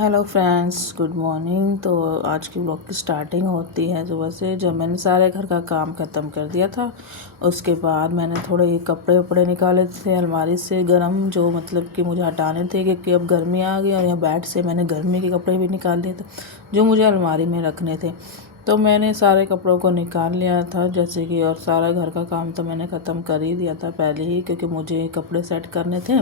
Hello friends, good morning. तो आज की व्लॉग की स्टार्टिंग होती है सुबह से। जब मैंने सारे घर का काम ख़त्म कर दिया था, उसके बाद मैंने थोड़े ये कपड़े वपड़े निकाले थे अलमारी से गर्म, जो मतलब कि मुझे हटाने थे क्योंकि अब गर्मी आ गई। और यहाँ बेड से मैंने गर्मी के कपड़े भी निकाल लिए थे जो मुझे अलमारी में रखने थे। तो मैंने सारे कपड़ों को निकाल लिया था जैसे कि, और सारा घर का काम तो मैंने ख़त्म कर ही दिया था पहले ही, क्योंकि मुझे कपड़े सेट करने थे।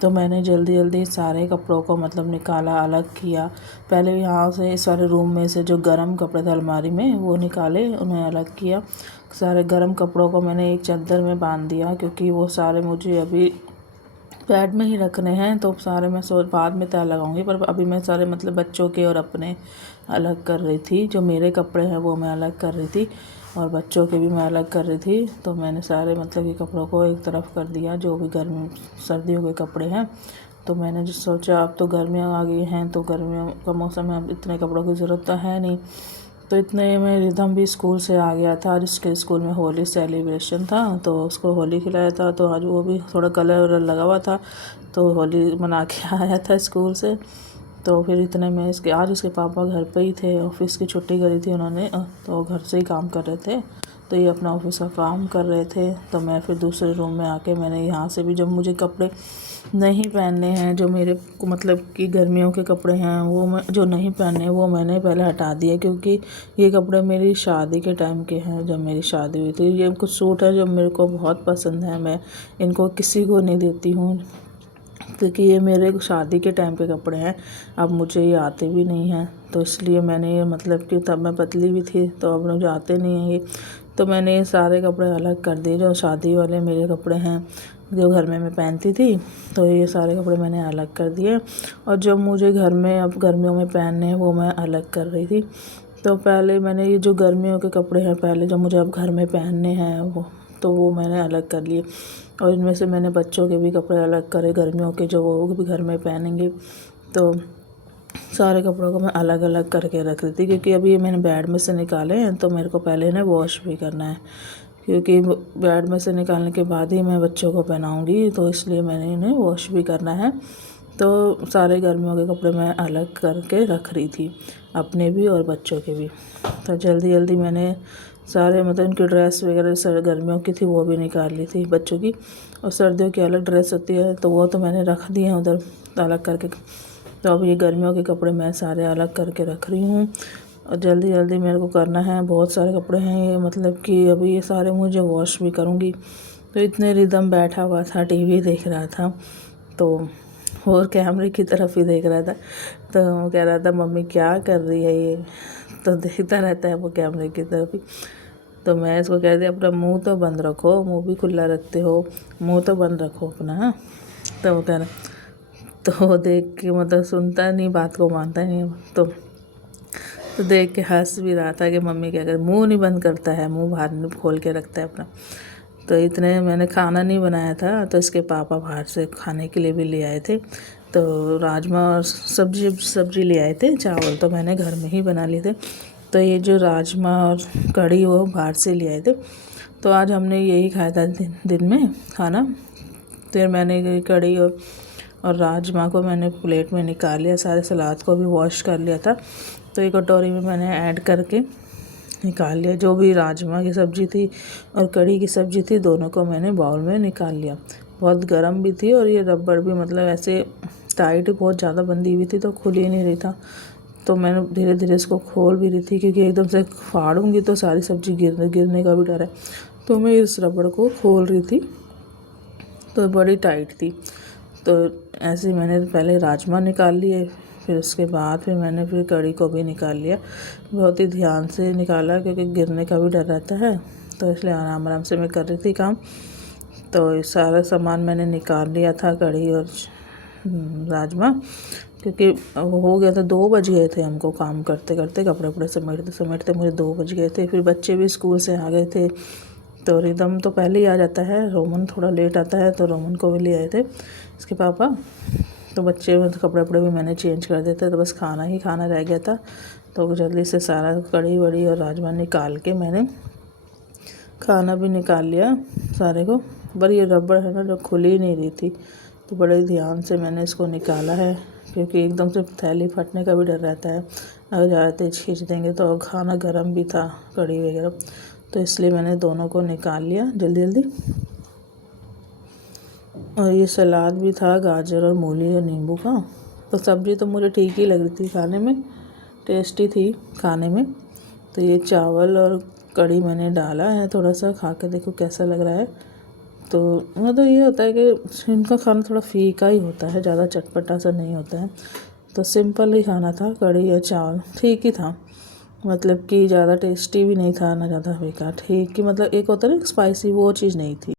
तो मैंने जल्दी जल्दी सारे कपड़ों को मतलब निकाला, अलग किया। पहले यहाँ से सारे रूम में से जो गर्म कपड़े थे अलमारी में वो निकाले, उन्हें अलग किया। सारे गर्म कपड़ों को मैंने एक चादर में बांध दिया, क्योंकि वो सारे मुझे अभी बेड में ही रखने हैं। तो सारे मैं बाद में तय लगाऊंगी, पर अभी मैं सारे मतलब बच्चों के और अपने अलग कर रही थी। जो मेरे कपड़े हैं वो मैं अलग कर रही थी और बच्चों के भी मैं अलग कर रही थी। तो मैंने सारे मतलब कि कपड़ों को एक तरफ कर दिया, जो भी गर्मी सर्दियों के कपड़े हैं। तो मैंने जो सोचा अब तो गर्मियाँ आ गई हैं, तो गर्मियों का मौसम है, अब इतने कपड़ों की ज़रूरत तो है नहीं। तो इतने में रिधम भी स्कूल से आ गया था। आज उसके स्कूल में होली सेलिब्रेशन था, तो उसको होली खिलाया था। तो आज वो भी थोड़ा कलर वलर लगा हुआ था, तो होली मना के आया था स्कूल से। तो फिर इतने में आज उसके पापा घर पे ही थे, ऑफिस की छुट्टी करी थी उन्होंने, तो घर से ही काम कर रहे थे। तो ये अपना ऑफिस का काम कर रहे थे। तो मैं फिर दूसरे रूम में आके मैंने यहाँ से भी, जब मुझे कपड़े नहीं पहनने हैं, जो मेरे को मतलब कि गर्मियों के कपड़े हैं, वो मैं जो नहीं पहने वो मैंने पहले हटा दिए, क्योंकि ये कपड़े मेरी शादी के टाइम के हैं। जब मेरी शादी हुई थी, ये कुछ सूट है जो मेरे को बहुत पसंद है, मैं इनको किसी को नहीं देती हूँ, क्योंकि ये मेरे शादी के टाइम के कपड़े हैं। अब मुझे ये आते भी नहीं हैं, तो इसलिए मैंने ये मतलब कि तब मैं पतली भी थी, तो अब मुझे आते नहीं हैं ये। तो मैंने ये सारे कपड़े अलग कर दिए, जो शादी वाले मेरे कपड़े हैं जो घर में मैं पहनती थी। तो ये सारे कपड़े मैंने अलग कर दिए, और जो मुझे घर में अब गर्मियों में पहनने हैं वो मैं अलग कर रही थी। तो पहले मैंने ये जो गर्मियों के कपड़े हैं पहले जो मुझे अब घर में पहनने हैं वो मैंने अलग कर लिए। और इनमें से मैंने बच्चों के भी कपड़े अलग करे गर्मियों के, जो वो भी घर में पहनेंगे। तो सारे कपड़ों को मैं अलग अलग करके रख रही थी, क्योंकि अभी ये मैंने बेड में से निकाले हैं, तो मेरे को पहले इन्हें वॉश भी करना है, क्योंकि बेड में से निकालने के बाद ही मैं बच्चों को पहनाऊँगी। तो इसलिए मैंने इन्हें वॉश भी करना है। तो सारे गर्मियों के कपड़े मैं अलग करके रख रही थी, अपने भी और बच्चों के भी। तो जल्दी जल्दी मैंने सारे मतलब इनकी ड्रेस वगैरह सर गर्मियों की थी वो भी निकाल ली थी बच्चों की, और सर्दियों की अलग ड्रेस होती है तो वो तो मैंने रख दी है उधर अलग करके। तो अब ये गर्मियों के कपड़े मैं सारे अलग करके रख रही हूँ, और जल्दी जल्दी मेरे को करना है। बहुत सारे कपड़े हैं ये, मतलब कि अभी ये सारे मुझे वॉश भी करूँगी। तो इतने रिदम बैठा हुआ था, टीवी देख रहा था, तो और कैमरे की तरफ ही देख रहा था। तो कह रहा था मम्मी क्या कर रही है ये, तो देखता रहता है वो कैमरे की तरफ ही। तो मैं इसको कह दिया अपना मुंह तो बंद रखो, मुंह भी खुला रखते हो, मुंह तो बंद रखो अपना। हाँ, तो वो कह रहा, तो वो देख के मतलब सुनता नहीं, बात को मानता नहीं। तो देख के हंस भी रहा था कि मम्मी क्या कर, मुंह नहीं बंद करता है, मुंह बाहर नहीं खोल के रखता है अपना। तो इतने मैंने खाना नहीं बनाया था, तो इसके पापा बाहर से खाने के लिए भी ले आए थे। तो राजमा और सब्जी ले आए थे, चावल तो मैंने घर में ही बना लिए थे। तो ये जो राजमा और कढ़ी वो बाहर से ले आए थे। तो आज हमने यही खाया था दिन में खाना। फिर मैंने कढ़ी और राजमा को मैंने प्लेट में निकाल लिया, सारे सलाद को भी वॉश कर लिया था। तो एक कटोरी में मैंने ऐड करके निकाल लिया। जो भी राजमा की सब्ज़ी थी और कढ़ी की सब्ज़ी थी, दोनों को मैंने बाउल में निकाल लिया। बहुत गर्म भी थी, और ये रबड़ भी मतलब ऐसे टाइट बहुत ज़्यादा बंधी हुई थी, तो खुल ही नहीं रही था। तो मैंने धीरे धीरे इसको खोल भी रही थी, क्योंकि एकदम से फाड़ूंगी तो सारी सब्ज़ी गिरने का भी डर है। तो मैं इस रबड़ को खोल रही थी, तो बड़ी टाइट थी। तो ऐसे ही मैंने पहले राजमा निकाल लिए, फिर उसके बाद फिर कढ़ी को भी निकाल लिया। बहुत ही ध्यान से निकाला, क्योंकि गिरने का भी डर रहता है, तो इसलिए आराम आराम से मैं कर रही थी काम। तो ये सारा सामान मैंने निकाल लिया था, कढ़ी और राजमा, क्योंकि वो हो गया था, 2 बज गए थे हमको काम करते करते, कपड़े वपड़े समेटते समेटते मुझे 2 बज गए थे। फिर बच्चे भी स्कूल से आ गए थे। तो रिदम तो पहले ही आ जाता है, रोमन थोड़ा लेट आता है, तो रोमन को भी ले आए थे इसके पापा। तो बच्चे कपड़े वपड़े भी मैंने चेंज कर दिए थे, तो बस खाना ही खाना रह गया था। तो जल्दी से सारा कढ़ी वड़ी और राजमा निकाल के मैंने खाना भी निकाल लिया सारे को। पर ये रबड़ है ना, जो खुल ही नहीं रही थी, तो बड़े ध्यान से मैंने इसको निकाला है, क्योंकि एकदम से थैली फटने का भी डर रहता है, अगर ज़्यादा तेज़ खींच देंगे तो। खाना गर्म भी था, कढ़ी वगैरह, तो इसलिए मैंने दोनों को निकाल लिया जल्दी जल्दी। और ये सलाद भी था, गाजर और मूली और नींबू का। तो सब्ज़ी तो मुझे ठीक ही लग रही थी खाने में, टेस्टी थी खाने में। तो ये चावल और कढ़ी मैंने डाला है, थोड़ा सा खा के देखो कैसा लग रहा है। तो मतलब ये होता है कि इनका खाना थोड़ा फीका ही होता है, ज़्यादा चटपटा सा नहीं होता है। तो सिंपल ही खाना था, कढ़ी और चावल ठीक ही था, मतलब कि ज़्यादा टेस्टी भी नहीं था ना ज़्यादा बेकार, ठीक ही मतलब एक होता है ना स्पाइसी, वो चीज़ नहीं थी।